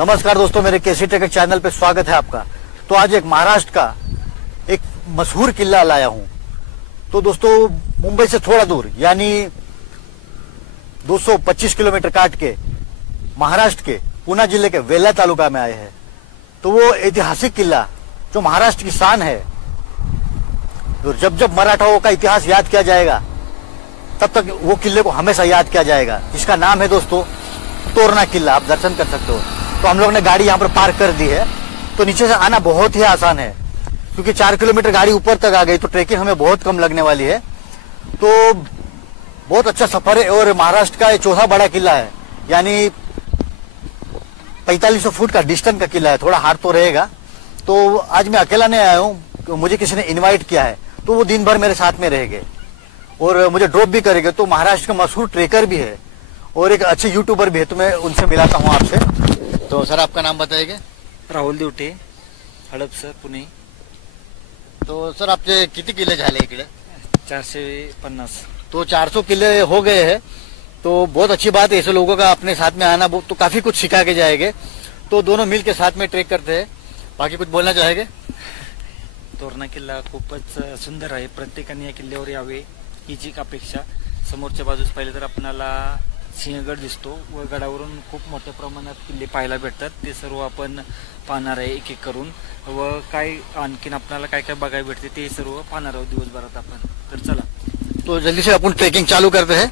नमस्कार दोस्तों, मेरे केसी टेक चैनल पे स्वागत है आपका। तो आज एक महाराष्ट्र का एक मशहूर किला लाया हूं। तो दोस्तों, मुंबई से थोड़ा दूर यानी 225 किलोमीटर काट के महाराष्ट्र के पुणे जिले के वेल्हा तालुका में आए हैं। तो वो ऐतिहासिक किला जो महाराष्ट्र की शान है, तो जब मराठाओं का इतिहास याद किया जाएगा तब तक वो किले को हमेशा याद किया जाएगा, जिसका नाम है दोस्तों तोरणा किला। आप दर्शन कर सकते हो। तो हम लोग ने गाड़ी यहाँ पर पार्क कर दी है। तो नीचे से आना बहुत ही आसान है, क्योंकि 4 किलोमीटर गाड़ी ऊपर तक आ गई तो ट्रेकिंग हमें बहुत कम लगने वाली है। तो बहुत अच्छा सफर है। और महाराष्ट्र का चौथा बड़ा किला है, यानी 4500 फुट का डिस्टेंस का किला है। थोड़ा हार्ड तो रहेगा। तो आज मैं अकेला नहीं आया हूँ, मुझे किसी ने इन्वाइट किया है, तो वो दिन भर मेरे साथ में रहेंगे और मुझे ड्रॉप भी करेंगे। तो महाराष्ट्र का मशहूर ट्रेकर भी है और एक अच्छे यूट्यूबर भी है, तो मैं उनसे मिलाता हूँ आपसे। तो सर, आपका नाम बताइए। राहुल दिवटे, हडपसर, पुणे। तो सर, आपचे किती किल्ले झाले इकडे? 450। तो 400 किले हो गए हैं। तो बहुत अच्छी बात है ऐसे लोगों का अपने साथ में आना, तो काफी कुछ सिखा के जाएंगे। तो दोनों मिल के साथ में ट्रेक करते हैं। बाकी कुछ बोलना चाहेंगे? तोरणा किल्ला खूपच सुंदर आहे। प्रत्येकाने या किल्ल्यावर यावे हीच एक अपेक्षा। समोरच्या बाजूस पाहिलं तर आपल्याला सिंहगड दिसतो व गडावरून खूप मोठ्या प्रमाणात किल्ले पाहायला भेटतात। ते सर्व आपण पाहणार आहे एक एक करून, व काय आणखीन आपल्याला काय काय बघायला भेटते ते सर्व पाहणार आहोत दिवसभरात आपण। तर चला, तो जल्दी से अपन ट्रेकिंग चालू करते हैं।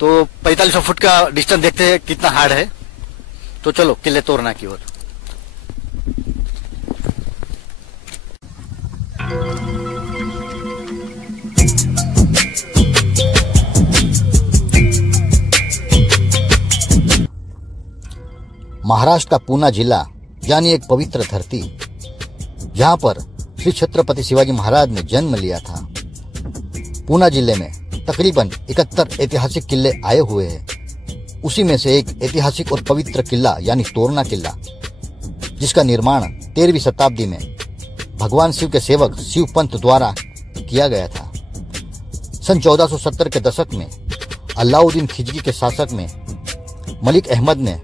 तो 4500 फुट का डिस्टेंस देखते हैं कितना हार्ड है। तो चलो किले तोरणा की ओर। महाराष्ट्र का पुणे जिला यानी एक पवित्र धरती, जहां पर श्री छत्रपति शिवाजी महाराज ने जन्म लिया था। पुणे जिले में तकरीबन 71 ऐतिहासिक किले आए हुए हैं। उसी में से एक ऐतिहासिक और पवित्र किला यानी तोरणा किला, जिसका निर्माण 13वीं शताब्दी में भगवान शिव के सेवक शिव पंत द्वारा किया गया था। सन 1470 के दशक में अलाउद्दीन खिलजी के शासक में मलिक अहमद ने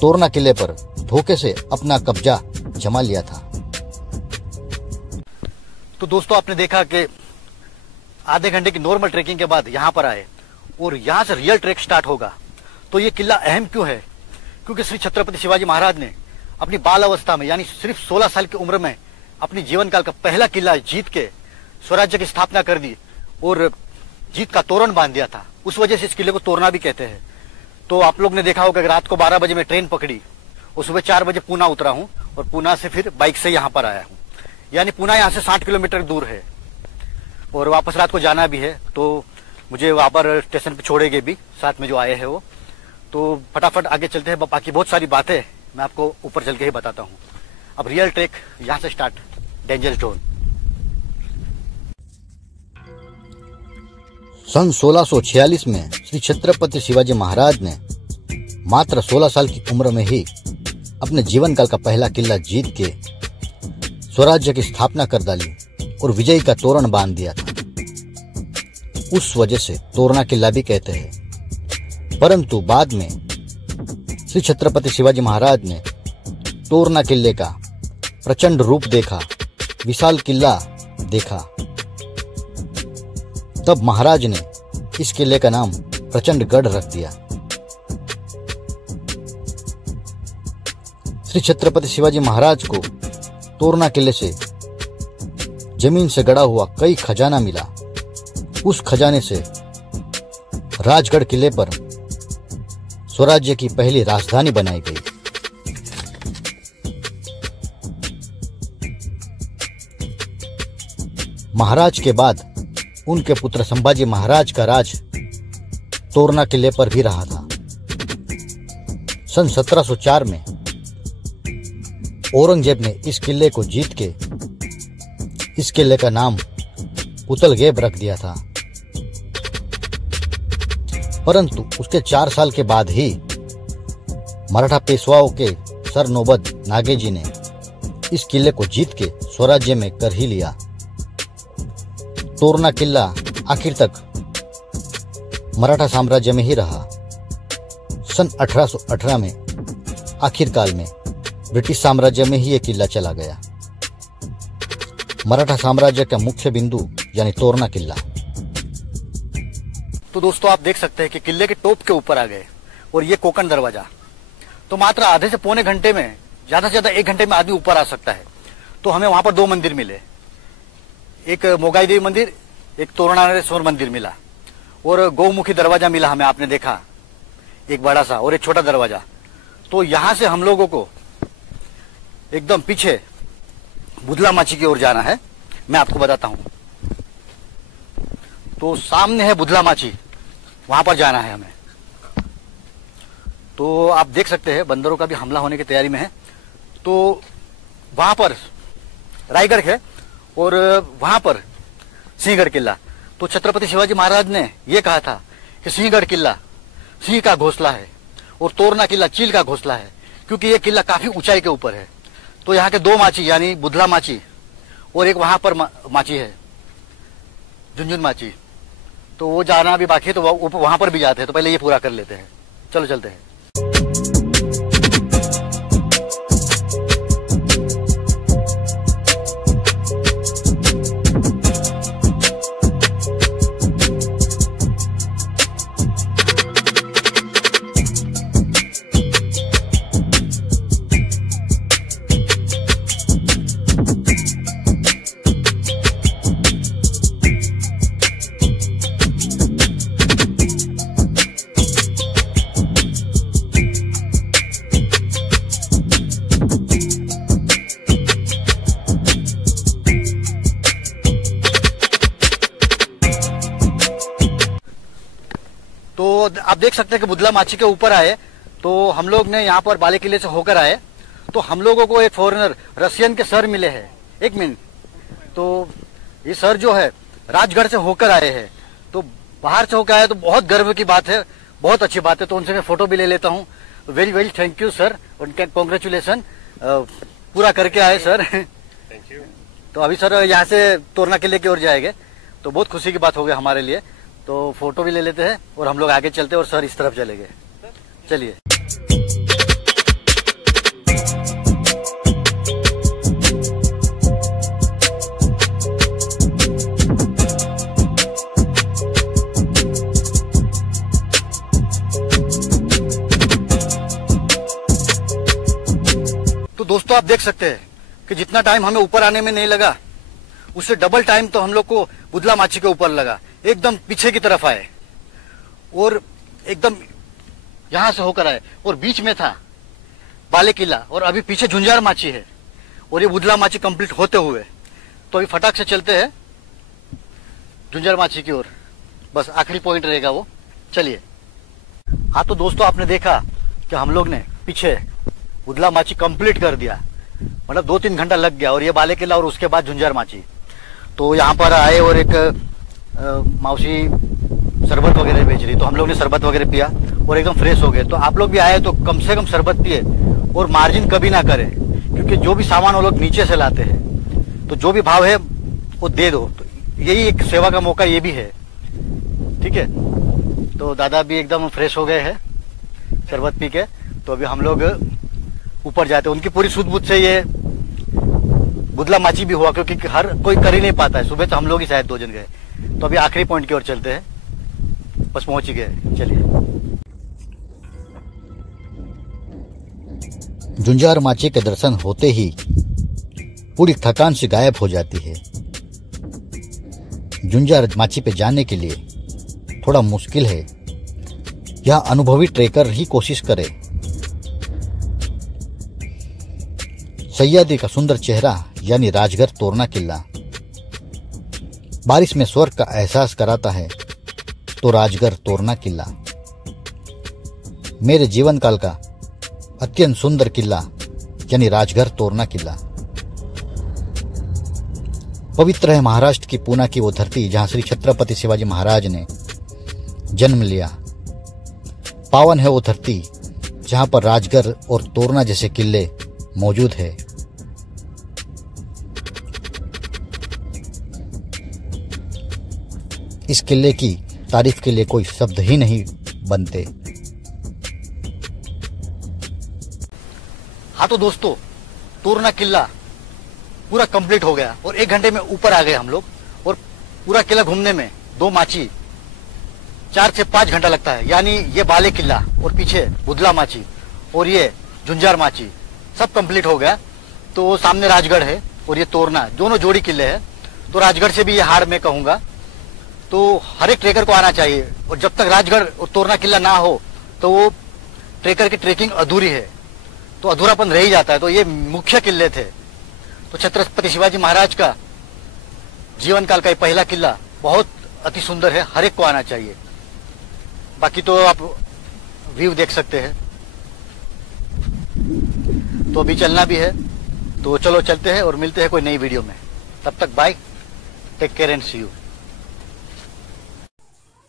तोरणा किले पर धोखे से अपना कब्जा जमा लिया था। तो दोस्तों, आपने देखा कि आधे घंटे की नॉर्मल ट्रेकिंग के बाद यहाँ पर आए और यहाँ से रियल ट्रैक स्टार्ट होगा। तो ये किला अहम क्यों है? क्योंकि श्री छत्रपति शिवाजी महाराज ने अपनी बाल अवस्था में यानी सिर्फ 16 साल की उम्र में अपनी जीवन काल का पहला किला जीत के स्वराज्य की स्थापना कर दी और जीत का तोरण बांध दिया था। उस वजह से इस किले को तोरणा भी कहते हैं। तो आप लोग ने देखा होगा कि रात को 12 बजे मैं ट्रेन पकड़ी और सुबह 4 बजे पुणे उतरा हूँ और पुणे से फिर बाइक से यहाँ पर आया हूँ। यानी पुणे यहाँ से 60 किलोमीटर दूर है और वापस रात को जाना भी है। तो मुझे वहाँ पर स्टेशन पे छोड़ेंगे भी साथ में जो आए हैं वो। तो फटाफट आगे चलते हैं। बाकी बहुत सारी बातें मैं आपको ऊपर चल के ही बताता हूँ। अब रियल ट्रैक यहाँ से स्टार्ट, डेंजर जोन। सन 1646 में श्री छत्रपति शिवाजी महाराज ने मात्र 16 साल की उम्र में ही अपने जीवन काल का पहला किला जीत के स्वराज्य की स्थापना कर डाली और विजय का तोरण बांध दिया था। उस वजह से तोरणा किला भी कहते हैं। परंतु बाद में श्री छत्रपति शिवाजी महाराज ने तोरणा किले का प्रचंड रूप देखा, विशाल किला देखा। तब महाराज ने इस किले का नाम प्रचंडगढ़ रख दिया। श्री छत्रपति शिवाजी महाराज को तोरणा किले से जमीन से गड़ा हुआ कई खजाना मिला। उस खजाने से राजगढ़ किले पर स्वराज्य की पहली राजधानी बनाई गई। महाराज के बाद उनके पुत्र संभाजी महाराज का राज तोरणा किले पर भी रहा था। सन 1704 में औरंगजेब ने इस किले को जीत के इस किले का नाम पुतलगेब रख दिया था। परंतु उसके 4 साल के बाद ही मराठा पेशवाओं के सरनोबत नागेजी ने इस किले को जीत के स्वराज्य में कर ही लिया। तोरणा किला आखिर तक मराठा साम्राज्य में ही रहा। सन 1818 में आखिरकाल में ब्रिटिश साम्राज्य में ही ये किला चला गया। मराठा साम्राज्य का मुख्य बिंदु यानी तोरना किला। तो दोस्तों आप देख सकते हैं कि किले के टॉप के ऊपर आ गए और ये कोकण दरवाजा। तो मात्र आधे से पौने घंटे में, ज्यादा से ज्यादा 1 घंटे में आदमी ऊपर आ सकता है। तो हमें वहां पर 2 मंदिर मिले, एक मोगाई देवी मंदिर, एक तोरणानेश्वर मंदिर मिला और गौमुखी दरवाजा मिला हमें, आपने देखा एक बड़ा सा और एक छोटा दरवाजा। तो यहां से हम लोगों को एकदम पीछे बुधला माची की ओर जाना है। मैं आपको बताता हूं। तो सामने है बुधला माची, वहां पर जाना है हमें। तो आप देख सकते हैं बंदरों का भी हमला होने की तैयारी में है। तो वहां पर रायगढ़ है और वहां पर सिंहगढ़ किला। तो छत्रपति शिवाजी महाराज ने यह कहा था कि सिंहगढ़ किला सिंह का घोंसला है और तोरना किला चील का घोंसला है, क्योंकि यह किला काफी ऊंचाई के ऊपर है। तो यहाँ के 2 माची यानी बुधला माची और एक वहां पर माची है झुंझुन माची। तो वो जाना अभी बाकी है, तो वहां पर भी जाते हैं। तो पहले ये पूरा कर लेते हैं, चलो चलते हैं। तो आप देख सकते हैं कि बुधला माची के ऊपर आए। तो हम लोग ने यहाँ पर बाले किले से होकर आए। तो हम लोगों को एक फॉरेनर रशियन के सर मिले हैं। 1 मिनट। तो ये सर जो है राजगढ़ से होकर आए हैं। तो बाहर से होकर आए तो बहुत गर्व की बात है, बहुत अच्छी बात है। तो उनसे मैं फोटो भी ले लेता हूँ। Very very thank you sir, उनके कॉन्ग्रेचुलेसन, पूरा करके आए सर। Thank you. तो अभी सर यहाँ से तोरना किले की ओर जाएंगे, तो बहुत खुशी की बात होगी हमारे लिए। तो फोटो भी ले लेते हैं और हम लोग आगे चलते हैं और सर इस तरफ चले गए। चलिए। तो दोस्तों आप देख सकते हैं कि जितना टाइम हमें ऊपर आने में नहीं लगा, उससे डबल टाइम तो हम लोग को बुधला माची के ऊपर लगा। एकदम पीछे की तरफ आए और एकदम यहां से होकर आए और बीच में था बाले किला और अभी पीछे झुंझार माची है और ये बुधला माची कंप्लीट होते हुए। तो अभी फटाक से चलते हैं झुंझार माची की ओर, बस आखिरी पॉइंट रहेगा वो। चलिए। हाँ तो दोस्तों आपने देखा कि हम लोग ने पीछे बुधला माची कंप्लीट कर दिया, मतलब 2-3 घंटा लग गया। और ये बाले किला और उसके बाद झुंझार माची। तो यहाँ पर आए और एक मौसी शरबत वगैरह बेच रही, तो हम लोग ने शरबत वगैरह पिया और एकदम फ्रेश हो गए। तो आप लोग भी आए तो कम से कम शरबत पिए और मार्जिन कभी ना करें, क्योंकि जो भी सामान वो लोग नीचे से लाते हैं, तो जो भी भाव है वो दे दो। तो यही एक सेवा का मौका ये भी है, ठीक है। तो दादा भी एकदम फ्रेश हो गए हैं शरबत पी के। तो अभी हम लोग ऊपर जाते हैं। उनकी पूरी सूझबूझ से ये बुधला माची भी हुआ, क्योंकि हर कोई कर ही नहीं पाता है। सुबह तो हम लोग ही शायद 2 जन गए। तो अभी आखिरी पॉइंट की ओर चलते हैं, बस पहुंच ही गए। चलिए। झुंझार माची के दर्शन होते ही पूरी थकान से गायब हो जाती है। झुंझार माची पे जाने के लिए थोड़ा मुश्किल है, यह अनुभवी ट्रेकर ही कोशिश करे। सह्याद्री का सुंदर चेहरा यानी राजगढ़ तोरना किला बारिश में स्वर्ग का एहसास कराता है। तो राजगढ़ तोरना किला मेरे जीवन काल का अत्यंत सुंदर किला यानी राजगढ़ तोरना किला। पवित्र है महाराष्ट्र की पूना की वो धरती जहां श्री छत्रपति शिवाजी महाराज ने जन्म लिया। पावन है वो धरती जहां पर राजगढ़ और तोरना जैसे किले मौजूद है। इस किले की तारीफ के लिए कोई शब्द ही नहीं बनते। हाँ तो दोस्तों, तोरना किला पूरा कंप्लीट हो गया और 1 घंटे में ऊपर आ गए हम लोग। और पूरा किला घूमने में 2 माची 4 से 5 घंटा लगता है। यानी ये बाले किला और पीछे बुधला माची और ये झुंझार माची सब कंप्लीट हो गया। तो सामने राजगढ़ है और ये तोरना, दोनों जोड़ी किले हैं। तो राजगढ़ से भी ये हार मैं कहूंगा। तो हर एक ट्रेकर को आना चाहिए, और जब तक राजगढ़ और तोरना किला ना हो तो वो ट्रेकर की ट्रेकिंग अधूरी है, तो अधूरापन रह ही जाता है। तो ये मुख्य किले थे। तो छत्रपति शिवाजी महाराज का जीवन काल का ये पहला किला बहुत अति सुंदर है, हर एक को आना चाहिए। बाकी तो आप व्यू देख सकते हैं। तो अभी चलना भी है, तो चलो चलते हैं और मिलते हैं कोई नई वीडियो में। तब तक bye, take care and see you.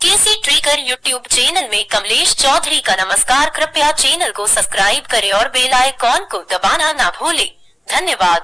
KC tracker YouTube channel में कमलेश चौधरी का नमस्कार। कृपया चैनल को सब्सक्राइब करें और बेल आइकॉन को दबाना ना भूलें। धन्यवाद।